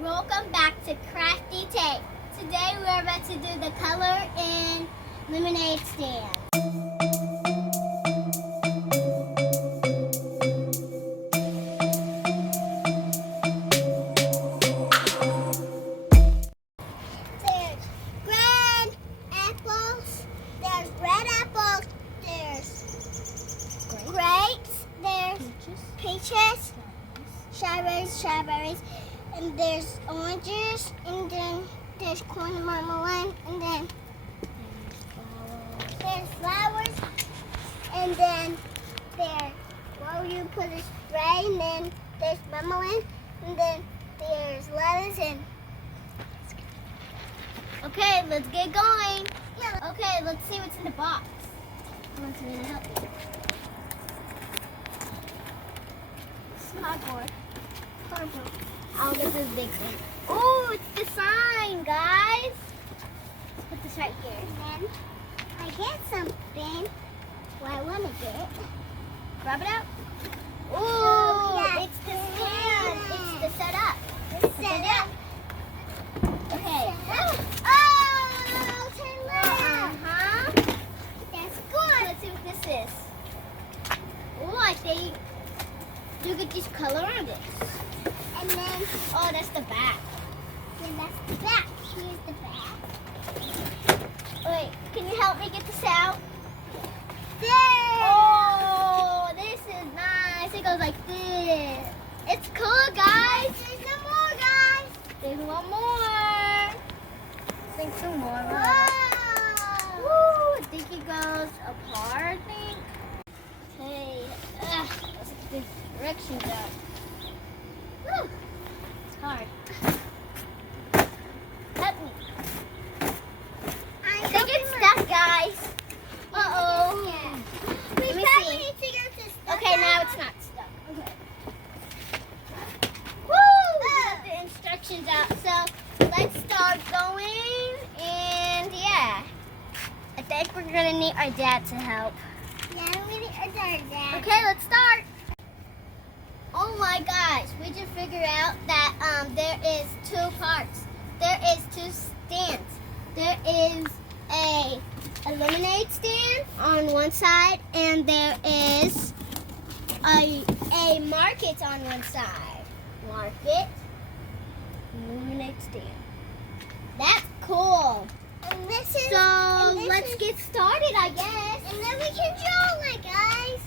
Welcome back to Crafty Tape. Today we're about to do the color in lemonade stand. There's red apples, there's red apples, there's grapes, there's peaches, strawberries, and there's oranges, and then there's corn marmalade, and then there's flowers, and then you put a spray, and then there's marmalade, and then there's lettuce, and okay, let's get going. Yeah. Okay, let's see what's in the box. Someone's gonna help me. Cardboard. I'll get this big thing. Oh, it's the sign, guys. Let's put this right here. And then I get something. What I want to get. Grab it out. Oh, yeah. It's the stand. It's the setup. Setup. Okay. Oh, turn left. That's good. Let's see what this is. Oh, I think you could just color on this. And then, oh, that's the back. Then that's the back. Here's the back. Wait, can you help me get this out? There! Oh, this is nice. It goes like this. It's cool, guys. There's some more, guys. There's one more. I think some more. Wow. Woo, I think it goes apart, I think. Okay. Let's get the directions out. Woo. It's hard. Help me. I think it's stuck, guys. Uh-oh. Yeah. We probably need to get this stuck. Okay, now it's not stuck. Okay. Woo! Got the instructions out. So let's start going. And yeah. I think we're going to need our dad to help. Yeah, we need our dad. Okay, let's start. Oh my gosh, we just figured out that there is two parts. There is two stands. There is a lemonade stand on one side, and there is a market on one side. Market, lemonade stand. That's cool. And let's get started, I guess. And then we can draw it, guys.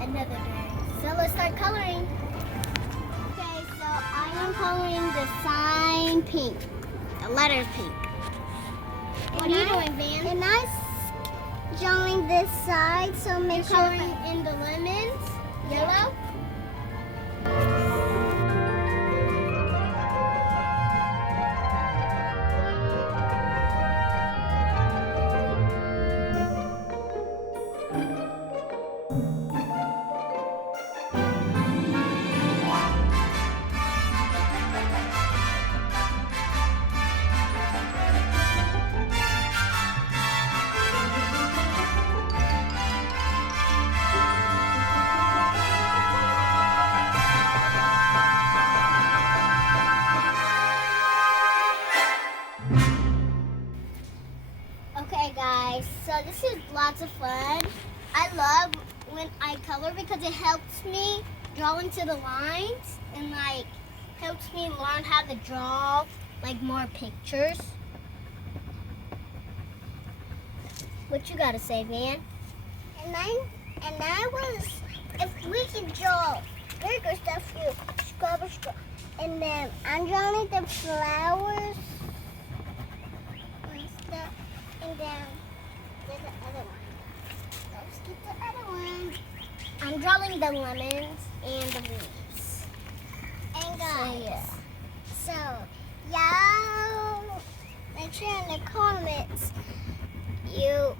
Another day. So let's start coloring. Okay, so I am coloring the sign pink. The letters pink. What are you doing, Van? And I'm drawing this side, so make sure coloring in the lemons. Yellow. Okay guys, so this is lots of fun. I love when I color because it helps me draw into the lines and like helps me learn how to draw like more pictures. What you gotta say, man? And I was, if we can draw bigger stuff, you scrub. And then I'm drawing the flowers and stuff. And then there's the other one. Let's get the other one. I'm drawing the lemons and the leaves. And guys, so y'all make sure in the comments you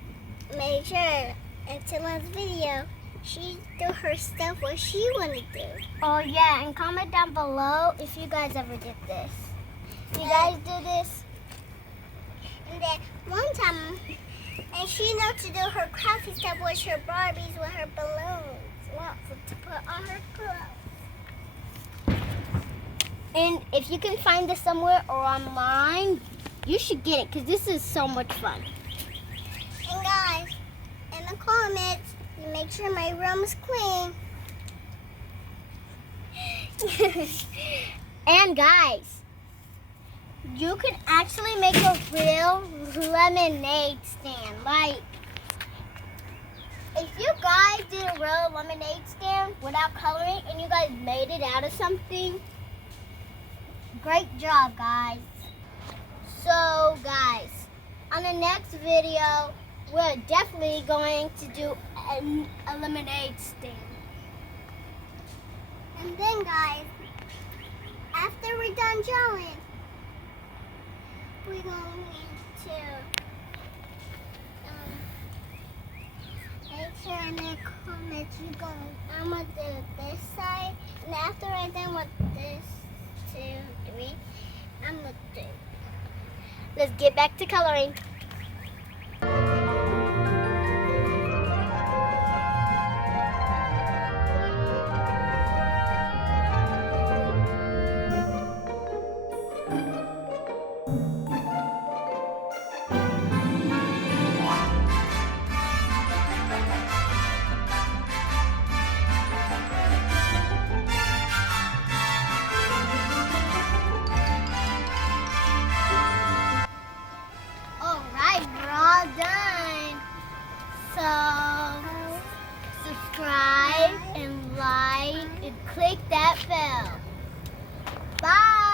make sure in Timon's video she do her stuff what she want to do. Oh yeah, and comment down below if you guys ever did this. You guys do this? And then one time, and she knows to do her crafty stuff with her Barbies, with her balloons, to put on her clothes. And if you can find this somewhere or online, you should get it because this is so much fun. And guys, in the comments, you make sure my room is clean. And guys, you can actually make a real lemonade stand. Like, if you guys did a real lemonade stand without coloring and you guys made it out of something, great job, guys. So, guys, on the next video, we're definitely going to do a lemonade stand. And then, guys, after we're done drawing, we're going to make sure in the comments I'm going to do this side. And after I'm done with this, 2, 3, I'm going to do. Let's get back to coloring. Subscribe and like and click that bell. Bye.